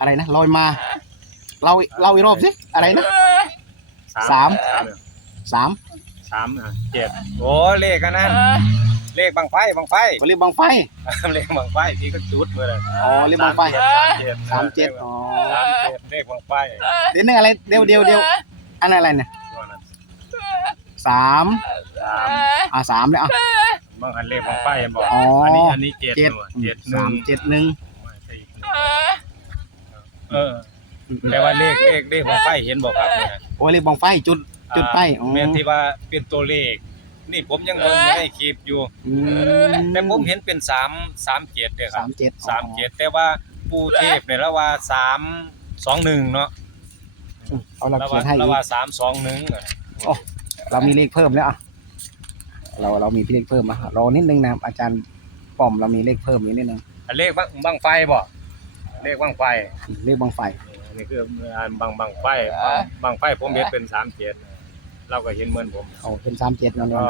อะไรนะลอยมาเราเราอีกรอบสิอะไรนะสามสามสามอะเจ็ดโอ้เลขกันนั่นเลขบังไฟบังไฟเขาเรียกบังไฟเลขบังไฟพี่ก็จุดมาเลยอ๋อเรียกบังไฟสามเจ็ดสามเจ็ดอ๋อสามเจ็ดเลขบังไฟเดี๋ยวนึงอะไรเดี๋ยวเดี๋ยวเดี๋ยวอันนั้นอะไรเนี่ยตัวนั้นสามสามอ่าสามเนี่ยอะบางอันเลขบังไฟเห็นบอกอ๋ออัอันนี้อันนี้เจ็ดเจ็ดหน่วยเจ็ดหนึ่สางมเจ็ดหนึ่ง เออ แต่ว่าเลขเลขเลขบังไฟเห็นบอกครับเนี่ยโอ้เรียกบังไฟจุดจุดไปอ๋อแม่นที่ว่าเป็นตัวเลข นี่ผมยังเบิ่งอยู่ในคลิปอยู่ อืมแต่ผมเห็นเป็นสามสามเจ็ดเลยครัสาบมเจ็ดสามเจ็ดแต่ว่าปูเทพเนี่ยละว่าสามสองหนึ่งเนาะอืมเอาเราละเขีว่ายนให้ละอีกว่าสามสองหนึ่งโอ้ เรามีเลขเพิ่มแล้วอะ เราเรามีเลขเพิ่มมารอนิดนึงนะอาจารย์ป้อมเรามีเลขเพิ่มอีกนิดนึง อันเลขบังบังไฟบ่ เลขบังไฟเลขบังไฟอันนี้คืออันบังบังไฟบังบังไฟผมเห็นเป็นสามเจ็ดเราก็เห็นเหมือนผมเอาเป็นสามเจ็ดนั่นเองก็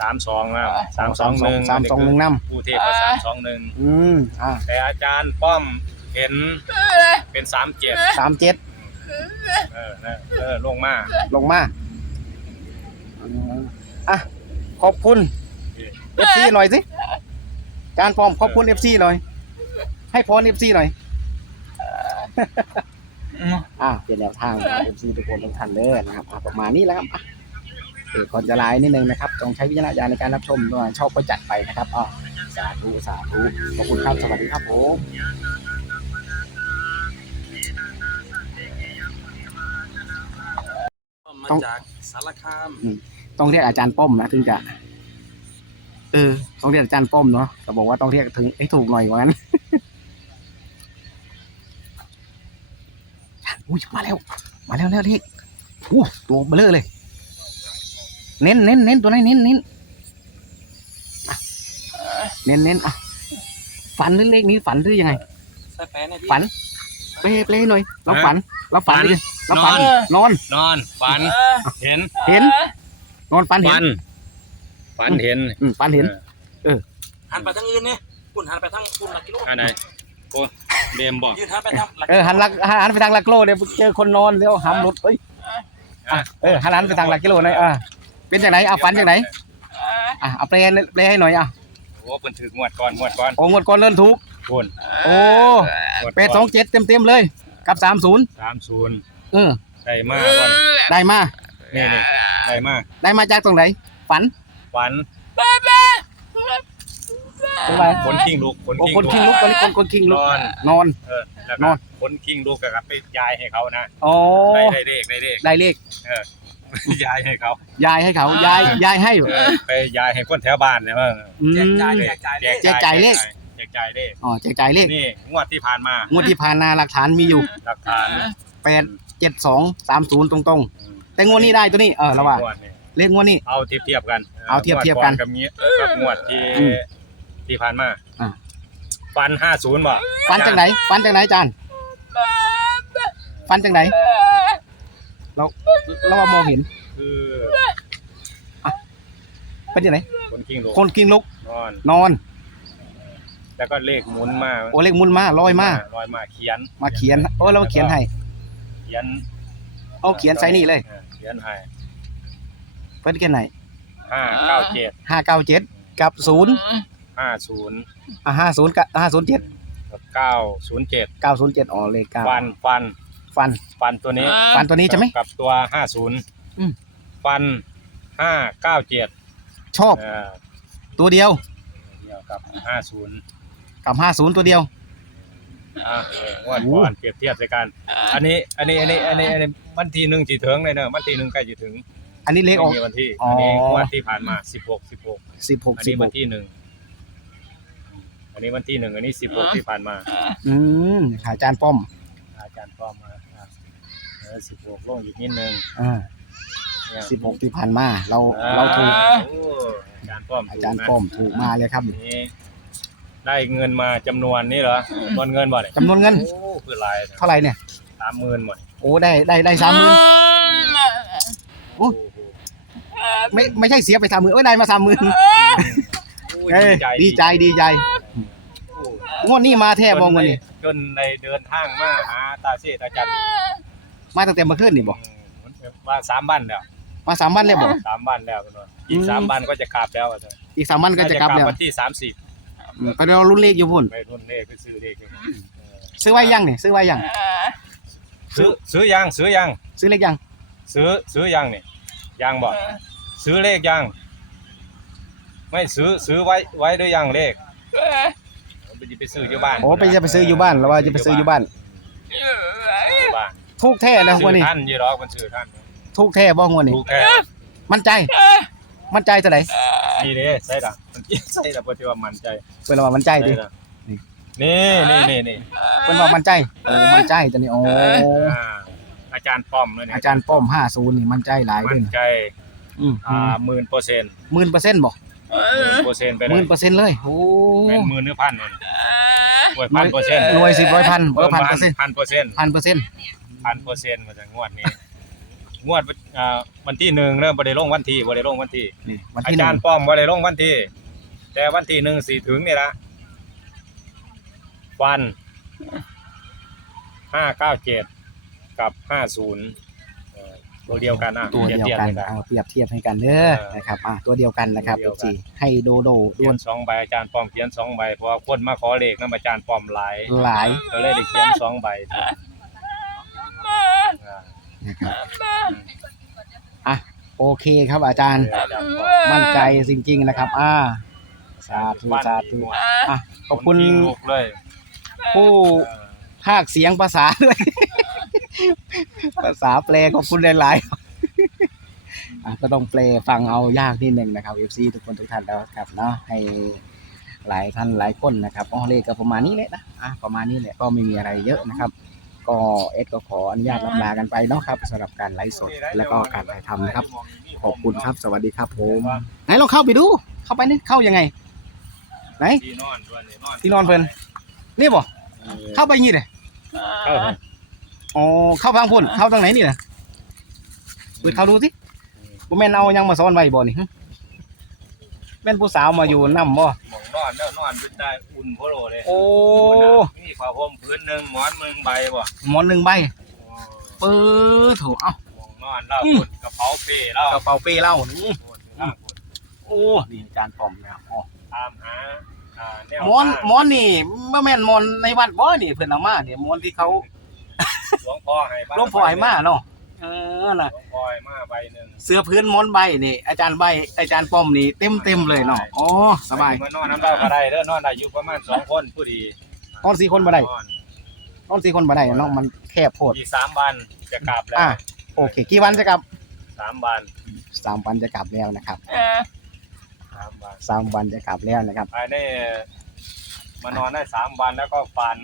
สามสองนะสามสองหนึ่งสามสองหนึ่งน้ปูเทพก็สามสองหนึ่งำอืมอ่าแต่อาจารย์ป้อมเห็นเป็นสามเจ็ดสามเจ็ดเออนะเออลงมาลงมาอะขอบคุณเอฟซีหน่อยสิอาจารย์ป้อมขอบคุณเอฟซีหน่อยให้พรเอฟซีหน่อย อ่าเป็นแนวทางเอฟซีทุกคนทุกท่านเลยนะครับอะประมาณนี้แหล้วครับอะเออก่อนจะไลน์นิดนึงนะครับจงใช้วิจารณญาณในการรับชมด้วยชอบก็จัดไปนะครับอะสาธุสาธุขอบคุณครับสวัสดีครับผมมาจากสารคามต้องเรียกอาจารย์ป้อมนะถึงจะเออต้องเรียกอาจารย์ป้อมเนาะแต่บอกว่าต้องเรียกถึงให้ถูกหน่อยกว่านั้น อุ้ยมาแล้ว มาแล้วแล้วเลขอู้ตัวเบลอเลย เน้นเน้นเน้นตัวไหนเน้นเน้นอะเน้นเน้นอะฝันหรือเลขนี้ฝันหรือยังไงใส่แปะเนี่ยพี่ฝันเปย์เปย์หน่อย เราฝัน เราฝันฝันดิเราฝันนอนนอน นอน ฝัน เห็น เห็น นอนฝันเห็ฝันนฝันเห็นอืมฝันเห็นหันไปทางอื่นเนี่ยคุณหันไปทางคุณหลักกิโลอันไหนโอ้ เดมบอกยืนหันไปทางหลักเออหันหลักหันไปทางหลักโลเดี๋ยวเจอคนนอนเดี๋ยวหำหลุดเอ้ยอะเออหันหันไปทางหลักกิโลหน่อยอะเป็นจากไหนอะฝันจากไหนอะเอาเปลย์เปลย์ให้หน่อยอะโอ้เพิ่นถืองวดก่อนงวดก่อนโอ้งวดก่อนเลื่อนถูกคุณโอ้เปดสองเจ็ดเต็มเต็มๆเลย กับสามศูนย์สามศูนย์เออได้มาก่อนได้มานี่นี่ได้มาได้มาจากตรงไหนฝันฝัน เป็นไรคนคิงลูกคนโอ้คิงคนคิงลุกตอนนี้คนคนคิงนลุกอนนอน เออแล้วนก็อน คนคิงลูกก็กลับไปยายให้เขานะโอ้ได้ได้เลขได้เลขได้เลขยายให้เขายายให้เขายายยายให้อยู่เออไปยายให้คนแถวบ้านเนี่ยมั้งอืม แจกจ่ายแจกจ่ายแจเลกขแจกจ่ายเลข แจกจ่ายเลขอ๋อแจกจ่ายเลขนี่งวดที่ผ่านมางวดที่ผ่านมาหลักฐานมีอยู่หลักฐานแปดเจ็ดสองสามศูนย์ตรงๆ แต่งวดนี้ได้ตัวนี้เออเราว่างวดนี่เลขงวดนี้ เอาเทียบเทียบๆกันเอาเทียบเทียบกัน งวดกับงี้กับงวดที่อืม ที่ผ่านมาอ่า ฟันห้าศูนย์บ่ฟันจากไหนฟันจากไหนอาจารย์ฟันจากไหนเราเราว่ามองเห็นคือเป็นจากไหนคนคิงลูกคนกินลุกนอน นอนแล้วก็เลขหมุนมาโอเลขมุนมาลอยมาลอยมาเขียนมาเขียนโอ้เรามาเขียนให้เขียนเอาเขียนใส่นี่เลยออเขียนให้เพิ่นเขียนไหนห้าเก้าเจ็ดห้าเก้าเจ็ดกับศูนย์ ห้าศูนย์อ่าห้าศูนย์กับห้าศูนย์เจ็ดกับเก้าศูนย์เจ็ดเก้าศูนย์เจ็ดอ๋อเลขเก้าฟันฟันฟันฟันตัวนี้ฟันตัวนี้ใช่ไหมกับตัวห้าศูนย์อืม ฟันห้าเก้าเจ็ดชอบเออตัวเดียวเดียวกับห้าศูนย์กับห้าศูนย์ตัวเดียว อะเอองวดก่อนเปรียบเทียบใส่กัน อันนี้อันนี้อันนี้อันนี้อันนี้วันที่หนึ่งจีถึงเลยเนอะวันที่หนึ่งใกล้จะถึงอันนี้เลขออก ไม่มีวันที่ อ๋ออั อันนี้งวดที่ผ่านมาสิบหกสิบหกสิบหกอันสิบนี้หวันกที่หนึ่ง อันนี้วันที่หนึ่งอันนี้สิบหกที่ผ่านมา อืมอาจารย์ป้อม อาจารย์ป้อมมาอะเออสิบหกลงอีกนิดนึงอ่าเนี่ยสิบหกที่ผ่านมา เราอ่เราถูก โอ้อาจารย์ป้อมอาจารย์ถูกนะป้อมถูกมาเลยครับนี่ได้เงินมาจำนวนนี้เหรอจำนวนเงินบ่เนี่ยจำนวนเงิน โอ้คือหลายเท่าไหร่เนี่ย สามหมื่นหมดโอ้ได้ได้ได้สามหมื่นโอ้โอ้โหไม่ไม่ใช่เสียไปสามหมื่นเอ้ยได้มาสามหมื่นโอ้ยเอ้ยดีใจดีใจโอ้ งวดนี้มาแท้บ่งวดนี้จนในเดินทางมาหาตาเสตาจันมาตั้งแต่เมื่อคืนนี่บ่อืมว่าสามบ้านแล้วมาสามวันเลยบ่สามบ้านแล้วกันว่าอีกอืมสามบ้านก็จะกลับแล้วอะเถอะอีกสามวันก็จะกลับแล้ววันที่สามสิบอืมก็เรารุ่นเลขอยู่พุ่นไปรุ่นเลขไปซื้อเลขเลยเออซื้อไว้ยังนี่ซื้อไว้ยังซื้อซื้อยังซื้อยังซื้อเลขยังซื้อซื้อยังนี่ยังบ่ซื้อเลขยังไม่ซื้อซื้อไว้ไว้หรือยังเลข ไปจะไปซื้ออยู่บ้านโอ้ไปจะไปซื้ออยู่บ้านแล้วว่าจะไปซื้ออยู่บ้านอยู่บ้านทุกแท้นะงซื้วอดนี้ท่านยี่หรอกมันซื้อท่านทุกแท้บ่งวดนี้ถูกแท้มั่นใจ มั่นใจเท่าไหร่นี่เด้ใส่ละมันใส่ละเพราะที่ว่ามันใจเพิ่นว่ามั่นใจดิใส่ละนี่ นี่นี่นี่เพิ่นว่ามั่นใจโอ้มั่นใจตัวนี้โอ้อ่าอาจารย์ป้อมเลยนี่อาจารย์ป้อม50นี่มั่นใจหลายมัเด้นอใจอืมอ่าหมื่นเปอร์เซ็นต์หมื่นเปอร์เซ็นต์บ่หมื่น เปอร์เซ็นต์ไปเลหมื่ยนเปอร์เซ็นต์เลย โอ้เป็นหมื่นหรือพันเนี่ยหน่วยพันเปอร์เซ็นต์หน่วยสิบร้อยพันเออพันเปอร์เซ็นต์พันเปอร์เซ็นต์พันเปอร์เซ็นต์พันเปอร์เซ็นต์มาจากงวดนี้ งวดอ่าวันที่หนึ่งเริ่มบริลงวันที่บริลงวันที่ นี่วันอาที่หจานึ่รงย์ป้อมบริลงวันที่ แต่วันที่หนึ่งสี่ถึงนี่ละวันห้าเก้าเจ็ดกับห้าศูนย์ ตัวเดียวกันอะตัวเดียวทีบกันทีบเอาเปรียบเทียบให้กันเด้อเออนะครับอะตัวเดียวกันนะครับตัวเดียวกันจีให้โดโดเขีด้ยวนนสองใบอาจารย์ป้อมเขียนสองใบเพราะว่าคนมาขอเลขน้ำอาจารย์ป้อมหลายหลายก็เลยได้เขียนสองใบอ่านะครับอะโอเคครับอาจารย์อาจารย์ป้อมมั่นใจจริงๆนะครับ อ่าสาธุสาธุอะขอบคุณนขี้งกเลยผู้เออภาคเสียงภาษาด้วย ภาษาแปลขอบคุณหลายๆอะก็ต้องแปลฟังเอายากนิดนึงนะครับ FC ทุกคนทุกท่านแล้วครับเนาะให้หลายท่านหลายคนนะครับอ๋อเลขก็ประมาณนี้แหละนะอะประมาณนี้แหละก็ไม่มีอะไรเยอะนะครับ ก็เอสก็ขออนุญาตลำลากันไปเนาะครับสำหรับการไลฟ์สดแล้วก็การถ่ายทำนะครับ ขอบคุณครับสวัสดีครับผมไหนลองเข้าไปดู เข้าไปนี่เข้ายังไง ไหนที่นอนด้วยนี่นอนที่นอนเพิ่นนี่บ่เออเข้าไปงี้เลย เข้าเถ อะอ๋อเข้าทางพุ่นเข้าทางไหนนี่นะเปิดเข้าดูสิบ่แม่นเอายังมาซ้อนไว้บ่นี่หึแม่นผู้สาวมาอยู่นำบ่หมองนอนแล้วนอนเป็นได้อุ่นโพโลเลยโอ้มีผ้าห่มพื้นหนึ่งหมอนมึงใบบ่หมอนหนึ่งใบเปิดโถเอ้าหมองนอนแล้วพุ่นกระเป๋าเป้แล้วกระเป๋าเป้เล่านี่พุ่นล่างพุ่นโอ้นี่อาจารย์ปอมนะครับอ๋อตามหาอ่าแนวหมอนทางหมอนนี่บ่แม่นหมอนในวัดบ่นี่เพิ่นเอามาเนี่ยหมอนที่เขา หลวงพ่อให้บ้านหลวงพ่อให้มาเนาะเออน่ะหลวงพ่อให้มาใบหนึ่งเสื้อพื้นหมอนใบนี่ อาจารย์ใบอาจารย์ป้อมนี่เต็มเต็มๆเลยเนาะอ๋อสบายมานอนน้ำเล่าก็ได้เด้อนอนได้อยู่ประมาณสองคนผู้ดีนอนสี่คนบ่ได้นอนนอนสี่คนบ่ได้เนาะมันแคบโพดอีกสามวันจะกลับแล้วอะโอเค กี่วันจะกลับสามวันสามวันจะกลับแล้วนะครับสามวันสามวันจะกลับแล้วนะครับ ภายในมานอนได้สามวันแล้วก็ฝัน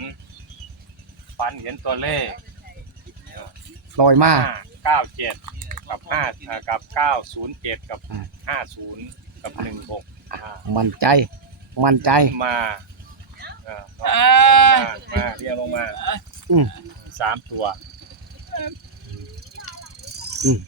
ฝันเห็นตัวเลขลอยมาห้าเก้าเจ็ดกับห้าอ่ากับเก้าศูนย์เจ็ดกับอ่า ห้าศูนย์กับหนึ่งหกอ่ามั่นใจ มั่นใจ มาเออมามาเรียกลงมาอืม สามตัวอืม